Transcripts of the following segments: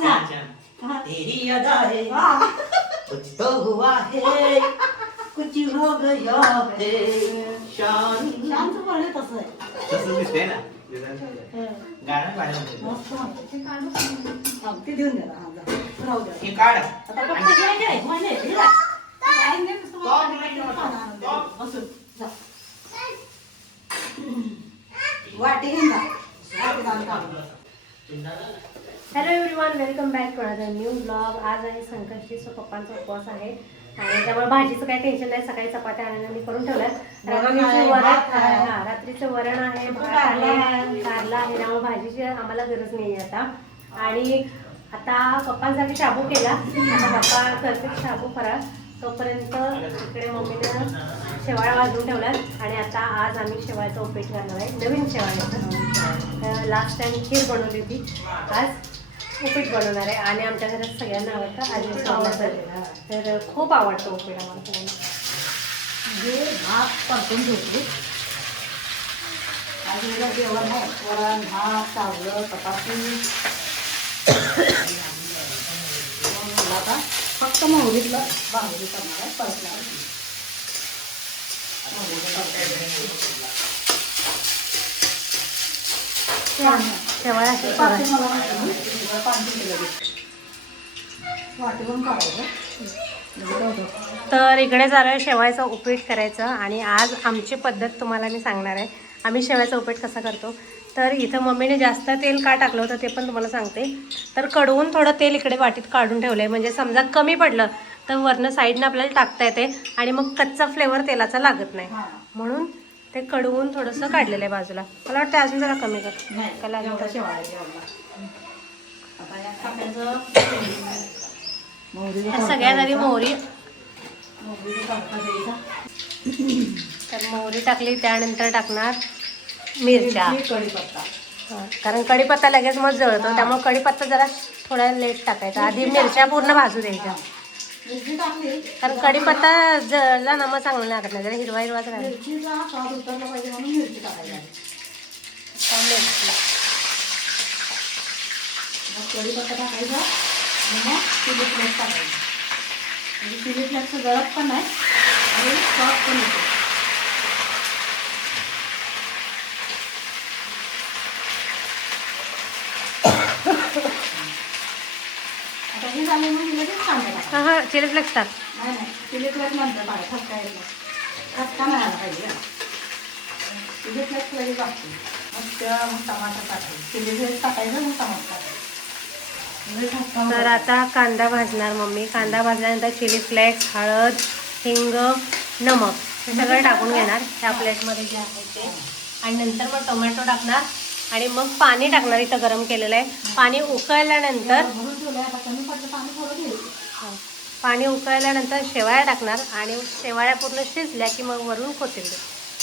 छान छान छान तेरी अदा है कुछ तो हुआ है कुछ हो गया है शान शांत बोलले तसं आहे. तसं दिसतंय ना गाणं पाहिजे मस्त म्हणते. ते काढू. हा, ते देऊन द्या ना. हा, जा. राहू द्या. हे काढ आता पप्पा घ्या घ्या. म्हणे, हे जा. काय नाही, नुसतं पाणी वाटलं, पाणी आणून द्या. बसून. जा. वाटी घेऊन जा. वाटी आणून काढून. Hello everyone, welcome back to another new blog. आज आहे संकष्टी, सो पप्पांचा उपवास आहे आणि त्यामुळे भाजीचं काही टेन्शन नाही. सकाळी चपात्या आणून मी करून ठेवल्यात. रात्रीचं वरण, रात्रीचं वरण आहे, भात आहे, कारला आहे, त्यामुळे भाजीची आम्हाला गरज नाही आहे आता. आणि आता पप्पांसाठी शाबू केला. आता पप्पा करते शाबू फराळ. तोपर्यंत इकडे मम्मीनं शेवाळ्या भाजून ठेवल्यात आणि आता आज आम्ही शेवाळ्याचं उपीट करणार आहे. नवीन शेवाळ्याचं. लास्ट टाइम खीर बनवली होती, आज उपीट बनवणार आहे. आणि आमच्या घरात सगळ्यांना आवडतं, आजी आवडतं, तर खूप आवडतं उपीट आम्हाला सगळ्यांना. म्हणजे भात परतून घेतली. आणि जेवण आहे, वरण, भात, चावलं, चपाती. आता फक्त मोहरीतलं बांगडी करणार आहे, परतणार आहे. शेवाळ्या अशी पाणी करायची. मला माहिती, पाणी दिलं वाटीवरून काढायचं. तर इकडे चालू आहे शेवाळ्याचं उपीट करायचं. आणि आज आमची पद्धत तुम्हाला मी सांगणार आहे. आम्ही शेवाळ्याचं उपीट कसं करतो. तर इथं मम्मीने जास्त तेल का टाकलं होतं ते पण तुम्हाला सांगते. तर कडवून थोडं तेल इकडे वाटीत काढून ठेवलं आहे, म्हणजे समजा कमी पडलं तर वरनं साईडनं आपल्याला टाकता येते आणि मग कच्चा फ्लेवर तेलाचा लागत नाही. म्हणून ते कडवून थोडंसं काढलेलं आहे बाजूला. मला वाटतं अजून जरा कमी कर. आता या टाकायचं मोहरी. सगळ्यात आधी मोहरी. मोहरीचा तडका द्यायचा. तर मोहरी टाकली, त्यानंतर टाकणार मिरच्या. कढीपत्ता. कारण कढीपत्ता लगेच मग जळतो, त्यामुळे कढीपत्ता जरा थोडा लेट टाकायचा. आधी मिरच्या पूर्ण भाजू द्यायच्या. मिरची टाकली. कारण कढीपत्ता जळला ना मग चांगलं लागत नाही, जरा हिरवा हिरवाच राहील. मिरचीचा स्वाद उतरला पाहिजे म्हणून मिरची टाकायची. मग कढीपत्ता टाकायचा आणि मग चिली फ्लेक्स टाकायचं. म्हणजे चिली फ्लेक्स जळत पण नाही आणि स्वाद पण येतो. आता हे झाले मग लगेच कांदा टाका. हां चिली फ्लेक्स टाक. नाही नाही, चिली फ्लेक्स नंतर टाका. खटका येईल, खटका नाही आला पाहिजे. चिली फ्लेक्स लगेच टाकतो. मग टमाटर टाकायचं. चिली फ्लेक्स टाकायचं, मग टमाटर टाकायचं. तर आता कांदा भाजणार मम्मी. कांदा भाजल्यानंतर चिली फ्लेक्स, हळद, हिंग, नमक हे सगळं टाकून घेणार ह्या प्लेटमध्ये जे आहे ते. आणि नंतर मग टोमॅटो टाकणार आणि मग पाणी टाकणार. इथं गरम केलेलं आहे. पाणी उकळल्यानंतर पाणी उकळल्यानंतर शेवाळ्या टाकणार आणि शेवाळ्या पूर्ण शिजल्या की मग वरून कोथिंबीर.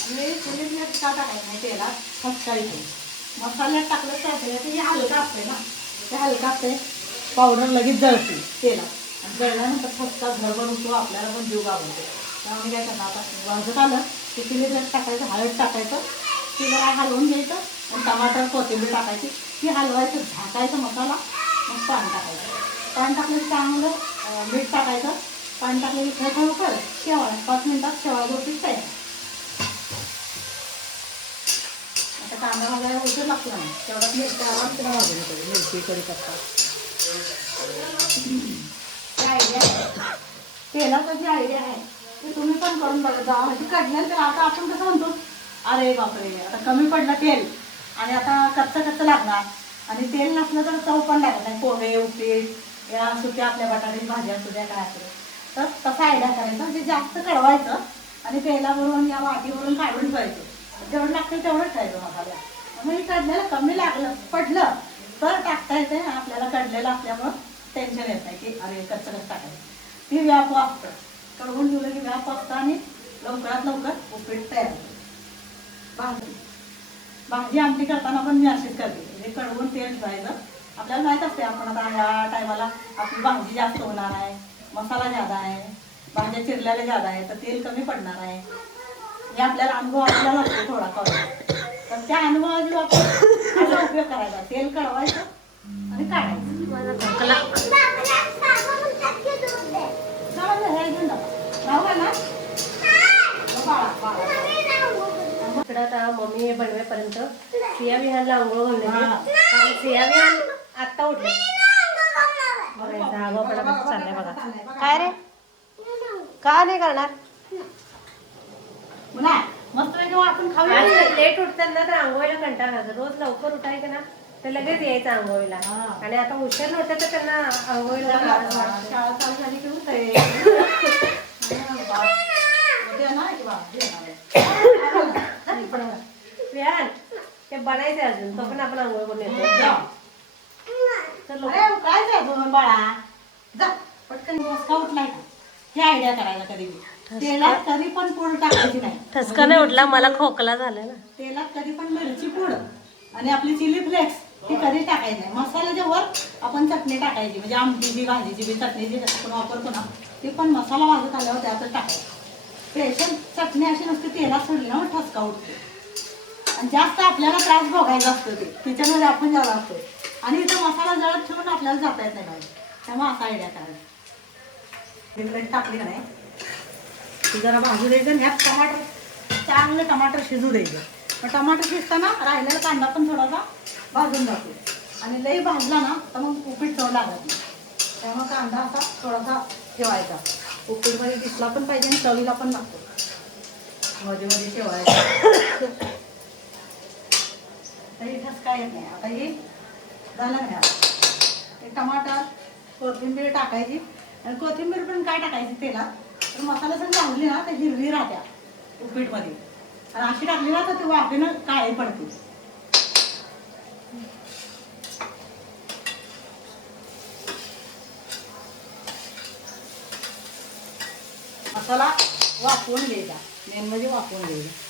आणि चिली फ्लेक्स का टाकायचं नाही तेलात, खटकायचं. मसाल्यात टाकलं तर ते हलका असते ना, ते हलका असते. पावडर लगेच जळते तेलात आणि जळल्यानंतर खटका झडभर होतो, आपल्याला पण जीव गावतो. त्यामुळे काय करणार, आता वाजत आलं की चिली फ्लेक्स टाकायचं, हळद टाकायचं, ती जरा हलवून घ्यायचं आणि टमाटर कोथिंबीर टाकायची, ती हलवायचं, झाकायचं मसाला, मग पाणी टाकायचं. पाणी टाकलं की चांगलं मीठ टाकायचं. पाणी टाकलं की खळखळ कर शेवाळ्या 5 मिनिटात शेवाळ्या रोटीच तयार. आता कांदा भाजायला उशीर लागतो नाही, तेवढ्यात मिरची आराम तिला भाजून येतो. मिरची कढीपत्ता आयडिया आहे, तेलाची आयडिया आहे ते तुम्ही पण करून बघा जा. म्हणजे काढल्यानंतर आता आपण कसं म्हणतो, अरे बापरे आता कमी पडलं तेल आणि आता कच्चं लागणार आणि तेल नसलं तर चव पण लागत नाही. पोहे, उपीट या सुक्या आपल्या बटाट्याची भाज्या असू द्या काय असू द्या, तर तसा आयडिया करायचा. म्हणजे जास्त कळवायचं आणि तेलावरून या वाटीवरून काढून ठेवायचं. जेवढं लागतं तेवढं ठेवायचं मसाला. म्हणजे काढलेलं कमी लागलं पडलं तर टाकता येते. आपल्याला काढलेलं असल्यामुळं टेन्शन येत नाही की अरे कच्चं टाकायचं. ती व्याप असतं, कळवून ठेवलं की व्याप असतं आणि लवकरात लवकर उपीट तयार होतं. भाजी आमटी करताना पण मी अशीच करते. म्हणजे कळवून तेल ठेवायचं. आपल्याला माहीत असते आपण आता ह्या टायमाला आपली भाजी जास्त होणार आहे, मसाला जादा आहे, भाज्या चिरलेल्या जादा आहे, तर तेल कमी पडणार आहे. हे आपल्याला अनुभव आपल्याला लागतो थोडा कळवा. तर त्या अनुभवाचा आपण असा उपयोग करायचा. तेल कळवायचं आणि काढायचं. माझा खोकला. जाऊ दे, हे घेऊन जा. राहू का ना? बाळा, बाळा. इकडं आता मम्मी हे बनवेपर्यंत सिया विहानला आंघोळ घालून देते. कारण सिया विहान आत्ता उठले. आगाऊपणा कसं चाललंय बघा. काय रे, का नाही करणार? पुन्हा मस्त वेगळं वाटून खाऊया. आज लेट उठतात ना तर आंघोळीला कंटाळा करतात. रोज लवकर उठायचं ना तर लगेच यायचं आंघोळीला. आणि आता उशीर उठतात तर त्यांना आंघोळीला शाळा चालू झाली की होतंय. उद्या नाही की बाबा, विहान ते बनायचे अजून तो पण आपण आंघोळ करून येतो. चलो. अरे काय जायचं बाळा, जा पटकन ठसका उठलाय का? ही आयडिया करायला कधी तेलात कधी पण पूड टाकायची नाही. ठसका नाही उठला, मला खोकला झाला ना. तेलात कधी पण मिरची पूड आणि आपली चिली फ्लेक्स ही कधी टाकायची नाही. मसाल्याच्या वर आपण चटणी टाकायची, म्हणजे आमटीची भाजीची बी चटणी जी आपण वापरतो ना ती पण मसाला भाजत आल्यावर त्यातच टाकायची. स्पेशल चटणी अशी नसते तेलात सोडली ना मग ठसका उठतो. आणि जास्त आपल्याला त्रास भोगायचा असतो ते किचनमध्ये आपण जायला असतो. आणि इथं मसाला जळत ठेवून आपल्याला जाता येत नाही बाहेर. त्यामुळे असा आयडिया करायचा. टाकली का नाही ती जरा भाजू द्यायचं आणि ह्यात टमाटर चांगलं टमाटर शिजू द्यायचं. मग टमाटर शिजताना राहिलेला कांदा पण थोडासा भाजून जातो. आणि लई भाजला ना तर मग उपीट चव लागत नाही. त्यामुळे कांदा असा थोडासा ठेवायचा. उपीटमध्ये दिसला पण पाहिजे आणि चवीला पण लागतो. मध्ये मध्ये ठेवायचं. तरी ठसका येत नाही. आता हे झालं नाही. हे टमाटर कोथिंबीर टाकायची. आणि कोथिंबीर पण काय टाकायची तेलात तर मसाला जर लावली ना तर हिरवी राहत्या उपीटमध्ये. आणि अशी टाकली ना तर ते वाफेनं काळी पडते. मसाला वाफवून घ्यायचा. मेन म्हणजे वाफवून घ्यायचा.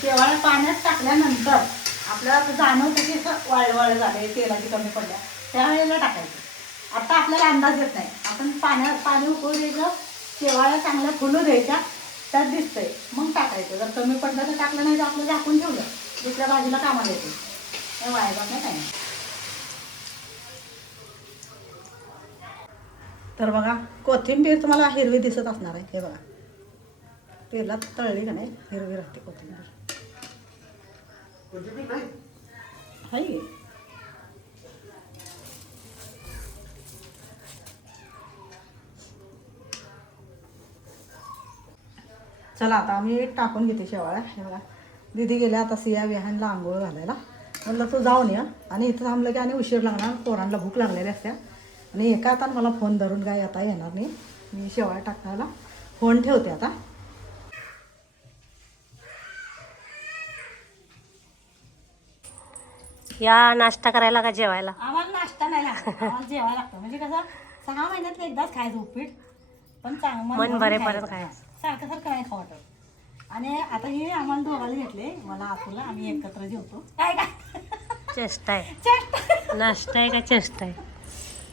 शेवाळ्या पाण्यात टाकल्यानंतर आपल्याला जाणवतं की असं वाळवळ झाले, तेलाची कमी पडल्या, त्यावेळेला टाकायचं. आता आपल्याला अंदाज येत नाही. आपण पाणी उकळू द्यायचं, शेवाळ्या चांगल्या फुलू द्यायच्या, त्यात दिसतंय मग टाकायचं. जर कमी पडलं तर टाकलं, नाही तर आपलं झाकून ठेवलं दुसऱ्या भाजीला कामाला येते. हे वाळवत नाही काय. तर बघा कोथिंबीर तुम्हाला हिरवी दिसत असणार आहे. हे बघा तेलात तळली का नाही हिरवी राहते कोथिंबीर. हाय चला आता आम्ही टाकून घेते शेवाळ्या. हे बघा दीदी गेल्या आता सिया विहानला आंघोळ घालायला. म्हणलं तू जाऊन या. आणि इथं थांबलं की आणि उशीर लागणार, पोरांना भूक लागलेली असत्या. आणि एका हातानं मला फोन धरून काय आता येणार नाही. मी शेवाळ्या टाकायला फोन ठेवते आता. या नाश्ता करायला का जेवायला? आम्हाला नाश्ता नाही लागतो, आम्हाला जेवायला लागतं. म्हणजे कसं 6 महिन्यात एकदाच खायचं उपीट. पण मन भरेपर्यंत खायचं. सारखं सारखं नाही खावं वाटत. आणि आता हे आम्हाला दोघाला घेतले, मला आतुला, आम्ही एकत्र जेवतो. काय काय चेष्टा आहे, चेष्टा. नाश्ता आहे का चेष्टा आहे?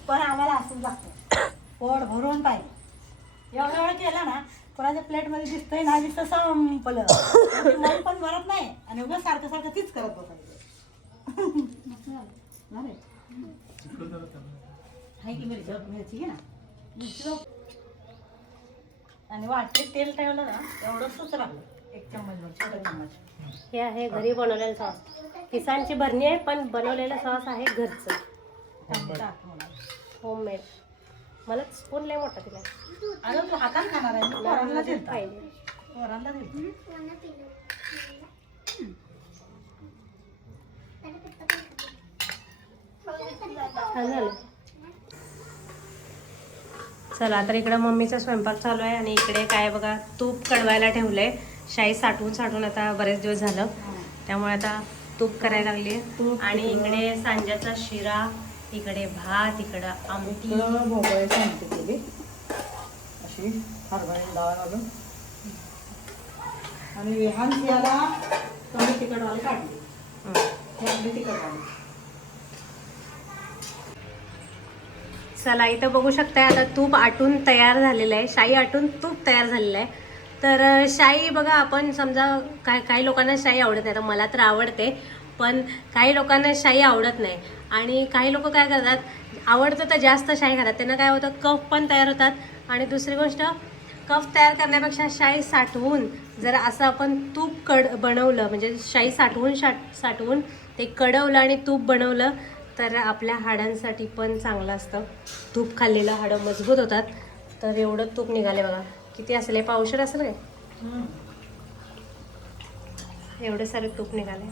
पण आम्हाला असंच लागतं, पोट भरून पाहिजे. एवढा वेळ केला ना कोणाच्या प्लेटमध्ये दिसतंय ना दिसतं संपलं. मन पण भरत नाही आणि उगाच सारखं सारखं तीच करत बसायचं. हाय की मिरची मिरची घे ना, मिरची आणि वाटते तेल ठेवलं ना एवढंच राहिलं. 1 चम्मच छोटा चम्मच. हे आहे घरी बनवलेलं सॉस. किसानची भरणी आहे पण बनवलेलं सॉस आहे घरचं, होममेड. मला स्पून लय मोठा दिला. अरे तू हाताने खाणार आहे, पोरांना दिलता. पाहिजे पोरांना दिलता. झालं. चला तर इकडं मम्मीचा स्वयंपाक चालू आहे आणि इकडे काय बघा तूप कढवायला ठेवलंय. शाई साठवून आता बरेच दिवस झालं, त्यामुळे आता तूप करायला लागली. आणि इकडे सांज्याचा शिरा, इकडे भात, इकडं आमटी, भोपळ्याची आमटी केली अशी हरभऱ्याची डाळ घालून. आणि विहान सियाला कमी तिखटवाले काढले. हे आपली तिखट आहे. चला इथं बघू शकताय आता तूप आटून तयार झालेलं आहे. शाई आटून तूप तयार झालेलं आहे. तर शाई बघा, आपण समजा काही लोकांना शाई आवडत नाही. आता मला तर आवडते, पण काही लोकांना शाई आवडत नाही. आणि काही लोक काय करतात, आवडतं तर जास्त शाई खातात, त्यांना काय होतं कफ पण तयार होतात. आणि दुसरी गोष्ट, कफ तयार करण्यापेक्षा शाई साठवून जर असं आपण तूप बनवलं, म्हणजे शाई साठवून ते कडवलं आणि तूप बनवलं तर आपल्या हाडांसाठी पण चांगलं असतं. तूप खाल्लेलं हाडं मजबूत होतात. तर एवढं तूप निघाले बघा. किती असेल, पावशेर असेल काय, एवढं सारं तूप निघाले.